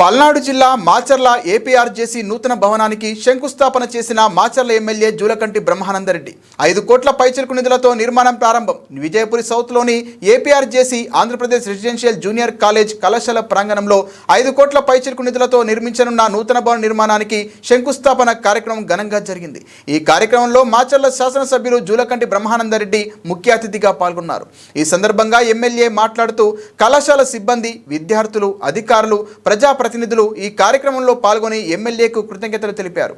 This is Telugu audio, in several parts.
పల్నాడు జిల్లా మాచర్ల ఏపీఆర్జేసీ నూతన భవనానికి శంకుస్థాపన చేసిన మాచర్ల ఎమ్మెల్యే జూలకంటి బ్రహ్మానందరెడ్డి. ఐదు కోట్ల పైచిలుకు నిధులతో నిర్మాణం ప్రారంభం. Vijayapuri సౌత్లోని APRJC Andhra Pradesh residential junior college కళాశాల ప్రాంగణంలో ఐదు కోట్ల పైచిలుకు నిధులతో నిర్మించనున్న నూతన భవన నిర్మాణానికి శంకుస్థాపన కార్యక్రమం ఘనంగా జరిగింది. ఈ కార్యక్రమంలో మాచర్ల శాసనసభ్యులు జూలకంటి బ్రహ్మానందరెడ్డి ముఖ్య అతిథిగా పాల్గొన్నారు. ఈ సందర్భంగా ఎమ్మెల్యే మాట్లాడుతూ కళాశాల సిబ్బంది విద్యార్థులు అధికారులు ప్రజా ప్రతినిధులు ఈ కార్యక్రమంలో పాల్గొని ఎమ్మెల్యేకు కృతజ్ఞతలు తెలిపారు.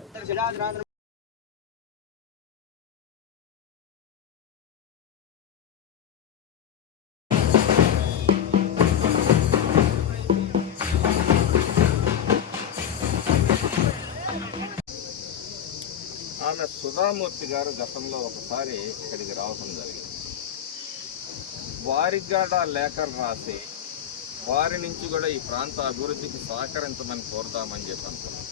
ఆమె సుధామూర్తి గారు గతంలో ఒకసారి ఇక్కడికి రావటం జరిగింది. వారికి కూడా లేఖలు రాసి వారి నుంచి కూడా ఈ ప్రాంత అభివృద్ధికి సహకరించమని కోరుతామని చెప్పి అనుకున్నాం.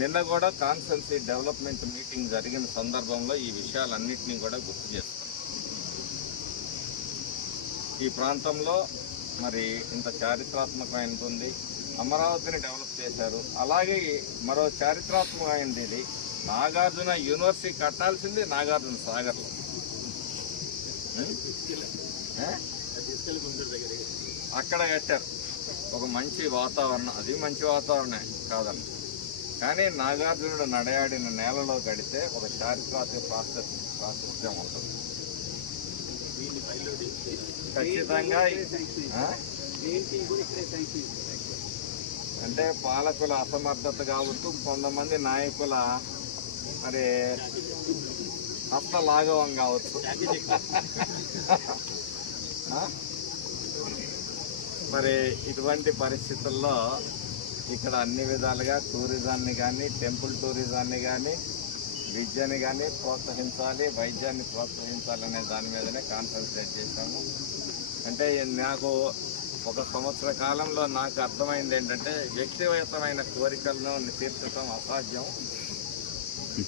నిన్న కూడా కాన్సెన్సీ డెవలప్మెంట్ మీటింగ్ జరిగిన సందర్భంలో ఈ విషయాలన్నింటినీ కూడా గుర్తు చేస్తాం ఈ ప్రాంతంలో మరి ఇంత చారిత్రాత్మకమైనది ఉంది. అమరావతిని డెవలప్ చేశారు. అలాగే మరో చారిత్రాత్మకమైనది ఇది. నాగార్జున యూనివర్సిటీ కట్టాల్సింది నాగార్జున సాగర్లో? అక్కడ కట్టారు. ఒక మంచి వాతావరణం. అది మంచి వాతావరణమే కాదండి కానీ నాగార్జునుడు నడయాడిన నేలలో గడితే ఒక చారిత్రాత్మక ప్రాశస్ ప్రాశస్త్యం ఉంటుంది. ఖచ్చితంగా? అంటే పాలకుల అసమర్థత కావచ్చు కొంతమంది నాయకుల మరి హస్తలాఘవం కావచ్చు? మరి ఇటువంటి పరిస్థితుల్లో ఇక్కడ అన్ని విధాలుగా టూరిజాన్ని కానీ టెంపుల్ టూరిజాన్ని కానీ విద్యని కానీ ప్రోత్సహించాలి వైద్యాన్ని ప్రోత్సహించాలి అనే దాని మీదనే కాన్సన్ట్రేట్ చేశాము. అంటే నాకు ఒక సంవత్సర కాలంలో నాకు అర్థమైంది ఏంటంటే వ్యక్తిగతమైన కోరికలను తీర్చడం అసాధ్యం.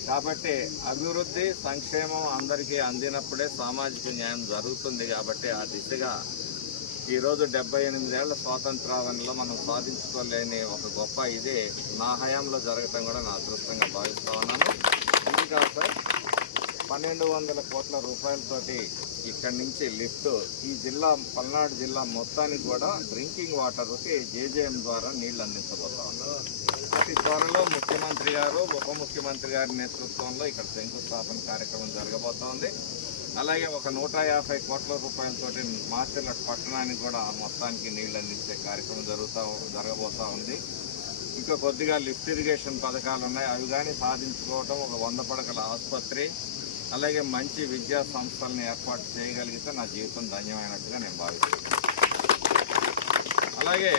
కాబట్టి అభివృద్ధి సంక్షేమం అందరికీ అందినప్పుడే సామాజిక న్యాయం జరుగుతుంది కాబట్టి ఆ దిశగా ఈరోజు డెబ్బై ఎనిమిదేళ్ళ స్వాతంత్రాలలో మనం సాధించుకోలేని ఒక గొప్ప ఇది నా హయాంలో జరగటం కూడా నా అదృష్టంగా భావిస్తా ఉన్నాను. ఎందుకంటే సార్ పన్నెండు వందల కోట్ల రూపాయలతోటి ఇక్కడి నుంచి లిఫ్ట్ ఈ జిల్లా పల్నాడు జిల్లా మొత్తానికి కూడా డ్రింకింగ్ వాటర్కి జేజేఎం ద్వారా నీళ్ళు అందించబోతా ఉన్నారు అతి త్వరలో ముఖ్యమంత్రి గారు ఉప ముఖ్యమంత్రి గారి నేతృత్వంలో ఇక్కడ శంకుస్థాపన కార్యక్రమం జరగబోతోంది. అలాగే ఒక నూట యాభై కోట్ల రూపాయలతోటి మాచర్ల పట్టణానికి కూడా మొత్తానికి నీళ్ళు అందించే కార్యక్రమం జరుగుతా జరగబోతూ ఉంది. ఇంకా కొద్దిగా లిఫ్ట్ ఇరిగేషన్ పథకాలు ఉన్నాయి. అవి కానీ సాధించుకోవటం ఒక వంద పడకల ఆసుపత్రి అలాగే మంచి విద్యా సంస్థలను ఏర్పాటు చేయగలిగితే నా జీవితం ధన్యమైనట్టుగా నేను భావిస్తున్నాను. అలాగే